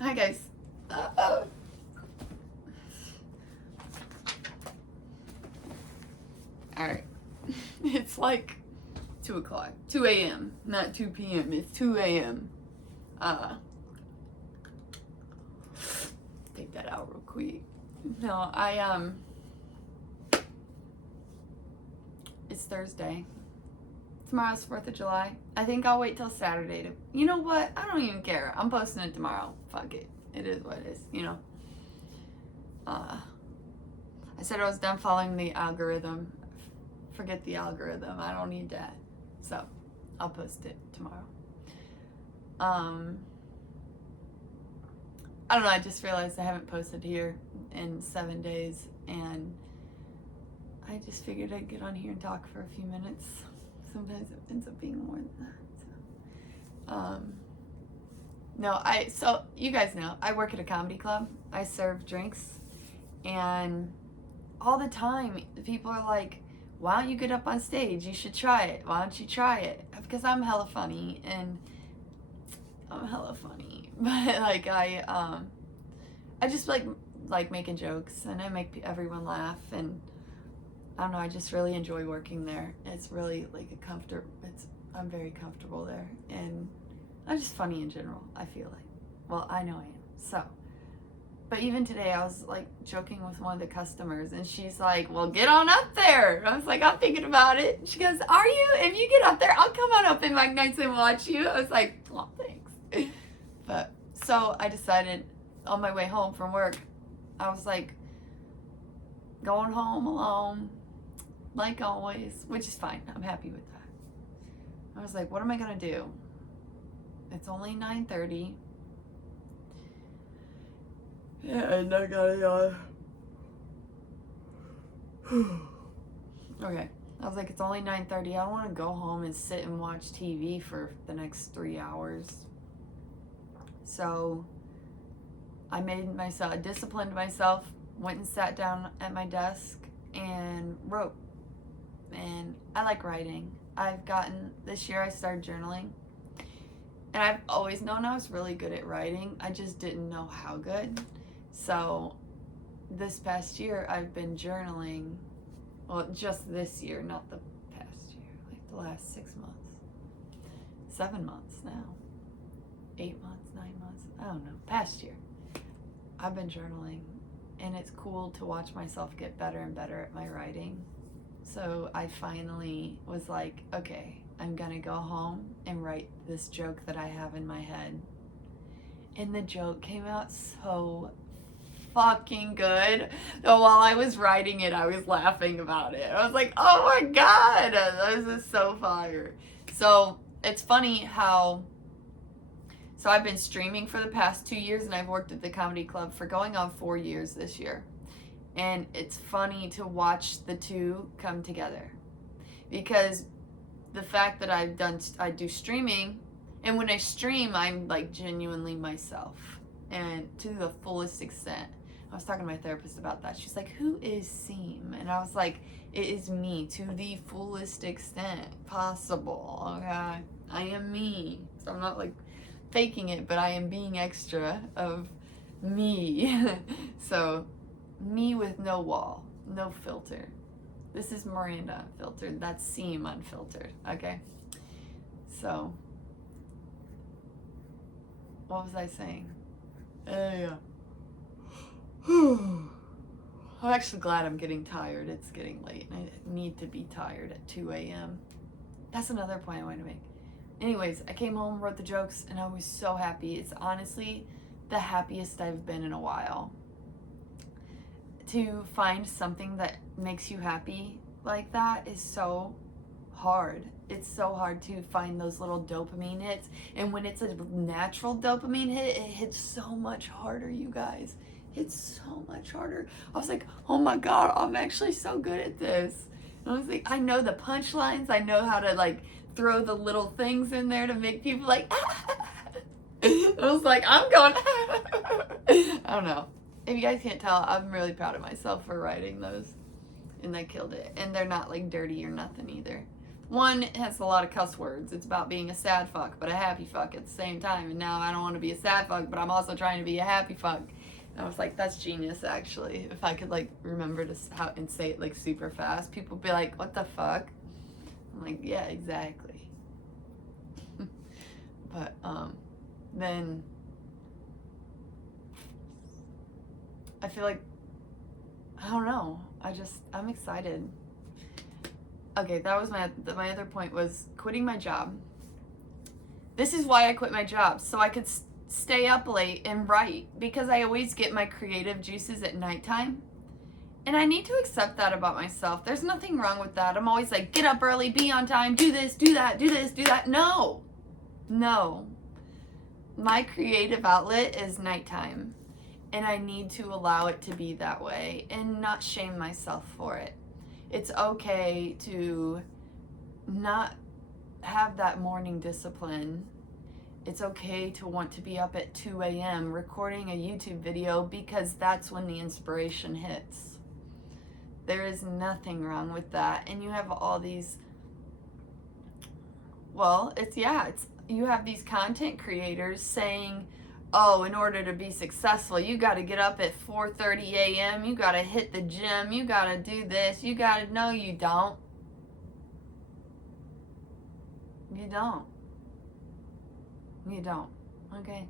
Hi guys. Alright. It's like 2 o'clock. 2 a.m. Not 2 p.m. It's 2 a.m. Take that out real quick. No, it's Thursday. Tomorrow's 4th of July. I think I'll wait till Saturday to, you know what? I don't even care. I'm posting it tomorrow. Fuck it. It is what it is, you know. I said I was done following the algorithm. Forget the algorithm. I don't need that. So, I'll post it tomorrow. I don't know. I just realized I haven't posted here in 7 days, and I just figured I'd get on here and talk for a few minutes. Sometimes it ends up being more than that. So you guys know, I work at a comedy club. I serve drinks, and all the time people are like, why don't you get up on stage? You should try it. Why don't you try it? Because I'm hella funny, and I'm hella funny. But like I just like making jokes, and I make everyone laugh, and I don't know, I just really enjoy working there. It's really like I'm very comfortable there, and I'm just funny in general, I feel like. Well, I know I am. So, but even today I was like joking with one of the customers, and she's like, well, get on up there. I was like, I'm thinking about it. She goes, are you? If you get up there, I'll come on up in my nights and watch you. I was like, oh, thanks. But so I decided on my way home from work, I was like, going home alone, like always, which is fine. I'm happy with that. I was like, what am I gonna do? It's only 9:30. Yeah, and I gotta okay. I was like, it's only 9:30. I don't want to go home and sit and watch TV for the next 3 hours. So I disciplined myself, went and sat down at my desk and wrote. And I like writing. This year I started journaling. And I've always known I was really good at writing. I just didn't know how good. So this past year I've been journaling. Well, just this year, not the past year. Like the last 6 months. 7 months now. 8 months, 9 months. I don't know. Past year. I've been journaling. And it's cool to watch myself get better and better at my writing. So I finally was like, okay, I'm gonna go home and write this joke that I have in my head. And the joke came out so fucking good. So while I was writing it, I was laughing about it. I was like, oh my God, this is so fire. So it's funny how, so I've been streaming for the past 2 years, and I've worked at the comedy club for going on 4 years this year. And it's funny to watch the two come together, because the fact that I do streaming, and when I stream, I'm like genuinely myself, and to the fullest extent. I was talking to my therapist about that. She's like, who is Seam? And I was like, it is me to the fullest extent possible. Okay, I am me. So I'm not like faking it, but I am being extra of me. So me with no wall, no filter. This is Miranda unfiltered. That's Seam unfiltered. Okay. So, what was I saying? Yeah. I'm actually glad I'm getting tired. It's getting late, and I need to be tired at 2 a.m. That's another point I wanted to make. Anyways, I came home, wrote the jokes, and I was so happy. It's honestly the happiest I've been in a while. To find something that makes you happy like that is so hard. It's so hard to find those little dopamine hits. And when it's a natural dopamine hit, it hits so much harder, you guys. It's so much harder. I was like, oh my God, I'm actually so good at this. And I was like, I know the punchlines. I know how to like throw the little things in there to make people like, I was like, I'm going, I don't know. If you guys can't tell, I'm really proud of myself for writing those. And I killed it. And they're not like dirty or nothing either. One, it has a lot of cuss words. It's about being a sad fuck, but a happy fuck at the same time. And now I don't want to be a sad fuck, but I'm also trying to be a happy fuck. And I was like, that's genius, actually. If I could, like, remember to and say it, like, super fast, people would be like, what the fuck? I'm like, yeah, exactly. But, then I feel like, I don't know. I'm excited. Okay, that was my other point was quitting my job. This is why I quit my job, so I could stay up late and write, because I always get my creative juices at nighttime. And I need to accept that about myself. There's nothing wrong with that. I'm always like, get up early, be on time, do this, do that, do this, do that. No. My creative outlet is nighttime. And I need to allow it to be that way and not shame myself for it. It's okay to not have that morning discipline. It's okay to want to be up at 2 a.m. recording a YouTube video, because that's when the inspiration hits. There is nothing wrong with that. And you have all these, you have these content creators saying, oh, in order to be successful, you got to get up at 4:30 a.m., you got to hit the gym, you got to do this, you got to... No, you don't. You don't. You don't. Okay?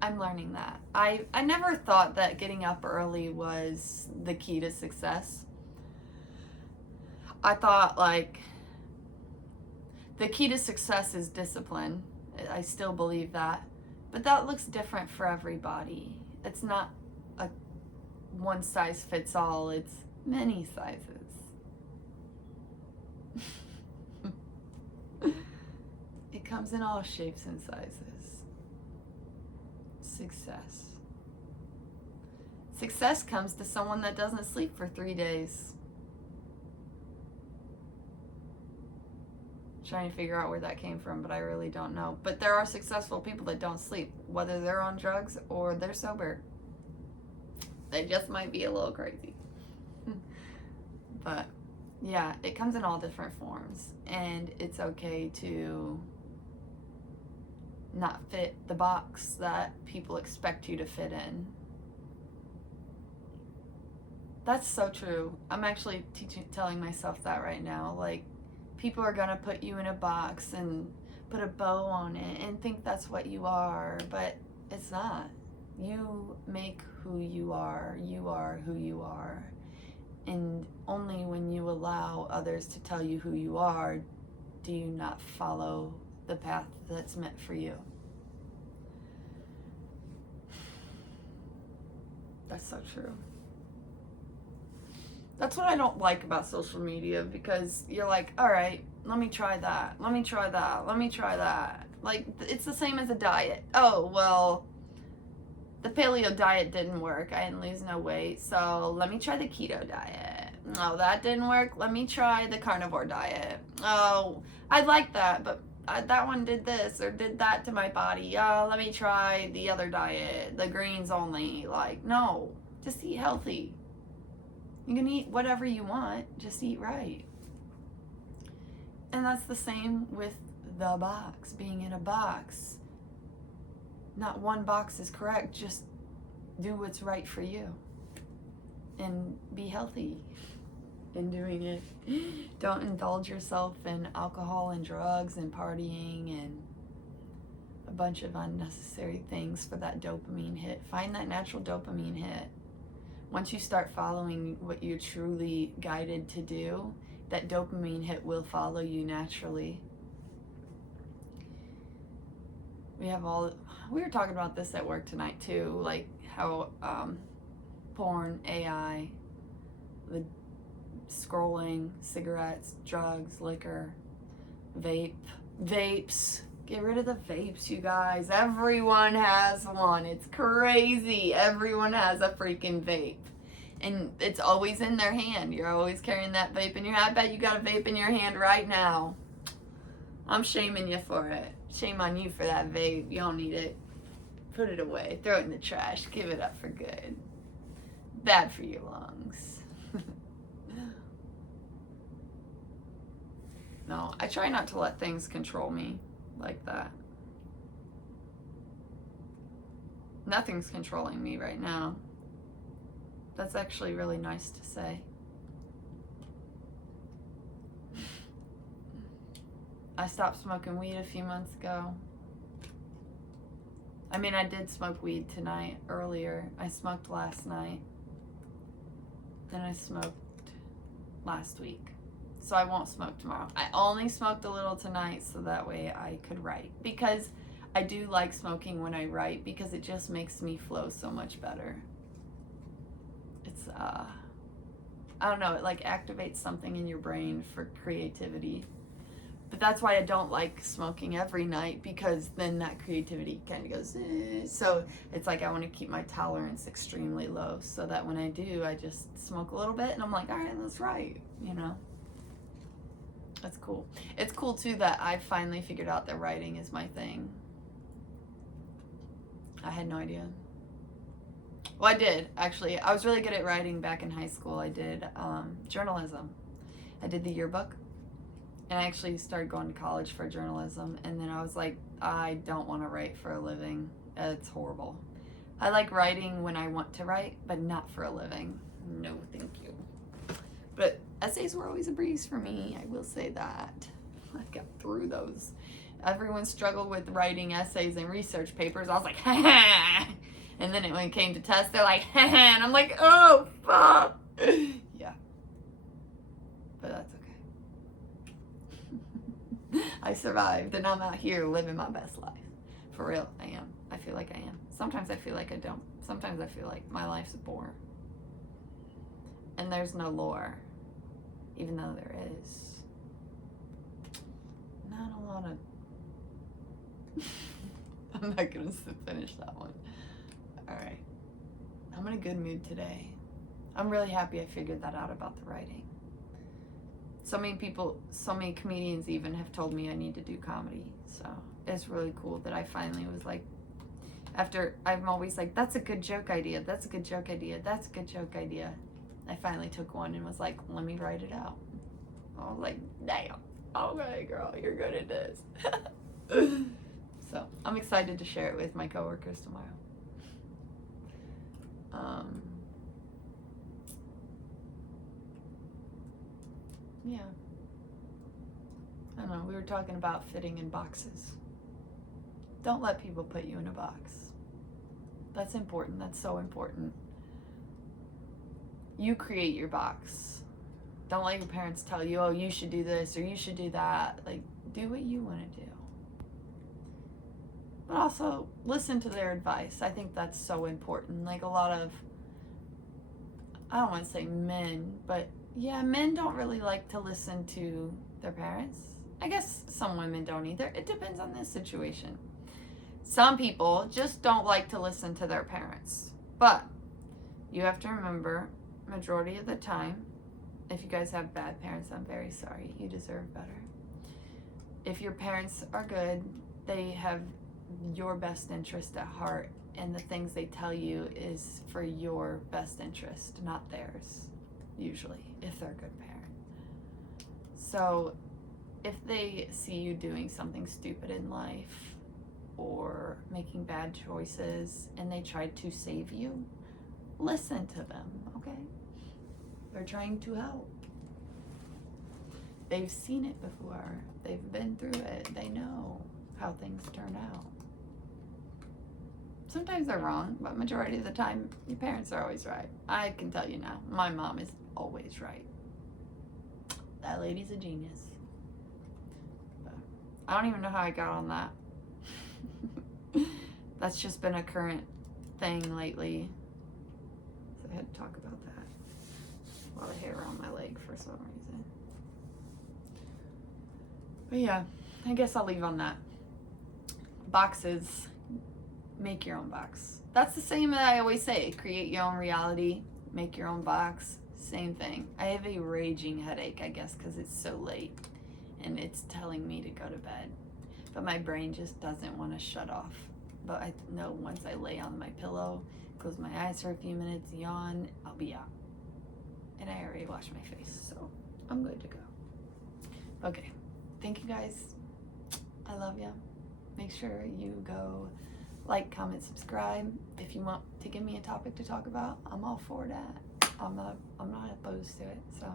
I'm learning that. I never thought that getting up early was the key to success. I thought, like, the key to success is discipline. I still believe that. But that looks different for everybody. It's not a one size fits all. It's many sizes. It comes in all shapes and sizes. Success comes to someone that doesn't sleep for 3 days. Trying to figure out where that came from, but I really don't know. But there are successful people that don't sleep, whether they're on drugs or they're sober. They just might be a little crazy. But yeah, it comes in all different forms, and it's okay to not fit the box that people expect you to fit in. That's so true. I'm actually telling myself that right now. Like, people are gonna put you in a box and put a bow on it and think that's what you are, but it's not. You make who you are. You are who you are. And only when you allow others to tell you who you are do you not follow the path that's meant for you. That's so true. That's what I don't like about social media, because you're like, all right, let me try that. Let me try that. Let me try that. Like, it's the same as a diet. Oh, well, the paleo diet didn't work. I didn't lose no weight. So let me try the keto diet. Oh, that didn't work. Let me try the carnivore diet. Oh, I like that, but that one did this or did that to my body. Let me try the other diet, the greens only. Like, no, just eat healthy. You can eat whatever you want, just eat right. And that's the same with the box, being in a box. Not one box is correct, just do what's right for you. And be healthy in doing it. Don't indulge yourself in alcohol and drugs and partying and a bunch of unnecessary things for that dopamine hit. Find that natural dopamine hit. Once you start following what you're truly guided to do, that dopamine hit will follow you naturally. We were talking about this at work tonight too, like how porn, AI, the scrolling, cigarettes, drugs, liquor, vapes. Get rid of the vapes, you guys. Everyone has one. It's crazy. Everyone has a freaking vape. And it's always in their hand. You're always carrying that vape in your hand. I bet you got a vape in your hand right now. I'm shaming you for it. Shame on you for that vape. You don't need it. Put it away. Throw it in the trash. Give it up for good. Bad for your lungs. No, I try not to let things control me like that. Nothing's controlling me right now. That's actually really nice to say. I stopped smoking weed a few months ago. I mean, I did smoke weed tonight, earlier. I smoked last night. Then I smoked last week. So I won't smoke tomorrow. I only smoked a little tonight so that way I could write. Because I do like smoking when I write because it just makes me flow so much better. It's, I don't know, it like activates something in your brain for creativity. But that's why I don't like smoking every night, because then that creativity kind of goes, So it's like I want to keep my tolerance extremely low so that when I do, I just smoke a little bit and I'm like, all right, let's write, you know? That's cool. It's cool too that I finally figured out that writing is my thing. I had no idea. Well, I did, actually. I was really good at writing back in high school. I did journalism. I did the yearbook. And I actually started going to college for journalism. And then I was like, I don't want to write for a living. It's horrible. I like writing when I want to write, but not for a living. No, thank you. But essays were always a breeze for me. I will say that. I got through those. Everyone struggled with writing essays and research papers. I was like, ha ha. And then when it came to tests, they're like, ha ha. And I'm like, oh, fuck. Yeah. But that's okay. I survived, and I'm out here living my best life. For real, I am. I feel like I am. Sometimes I feel like I don't. Sometimes I feel like my life's a bore. And there's no lore, even though there is. Not a lot of... I'm not going to finish that one. Alright. I'm in a good mood today. I'm really happy I figured that out about the writing. So many people, so many comedians even have told me I need to do comedy. So it's really cool that I finally was like, after I'm always like, that's a good joke idea. That's a good joke idea. That's a good joke idea. I finally took one and was like, let me write it out. I was like, damn. Okay, girl, you're good at this. So I'm excited to share it with my coworkers tomorrow. Yeah. I don't know, we were talking about fitting in boxes. Don't let people put you in a box. That's important. That's so important. You create your box. Don't let your parents tell you, oh, you should do this or you should do that. Like, do what you want to do. But also, listen to their advice. I think that's so important. Like, a lot of, I don't want to say men, but yeah, men don't really like to listen to their parents. I guess some women don't either. It depends on the situation. Some people just don't like to listen to their parents. But you have to remember, majority of the time, if you guys have bad parents, I'm very sorry. You deserve better. If your parents are good, they have your best interest at heart, and the things they tell you is for your best interest, not theirs, usually, if they're a good parent. So if they see you doing something stupid in life or making bad choices and they try to save you, listen to them, okay? They're trying to help. They've seen it before. They've been through it. They know how things turn out. Sometimes they're wrong, but majority of the time, your parents are always right. I can tell you now, my mom is always right. That lady's a genius. But I don't even know how I got on that. That's just been a current thing lately. So I had to talk about that. A lot of hair on my leg for some reason. But yeah, I guess I'll leave on that. Boxes. Make your own box. That's the same that I always say. Create your own reality. Make your own box. Same thing. I have a raging headache, I guess, because it's so late. And it's telling me to go to bed. But my brain just doesn't want to shut off. But I know once I lay on my pillow, close my eyes for a few minutes, yawn, I'll be out. And I already washed my face, so I'm good to go. Okay, thank you guys. I love you. Make sure you go like, comment, subscribe. If you want to give me a topic to talk about, I'm all for that. I'm not opposed to it. So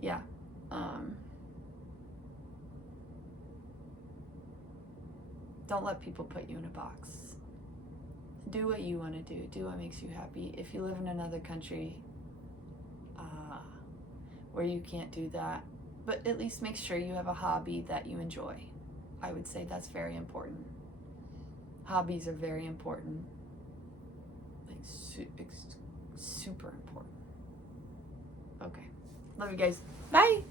yeah. Don't let people put you in a box. Do what you want to do. Do what makes you happy. If you live in another country where you can't do that, but at least make sure you have a hobby that you enjoy. I would say that's very important. Hobbies are very important. Like super important. Okay. Love you guys. Bye.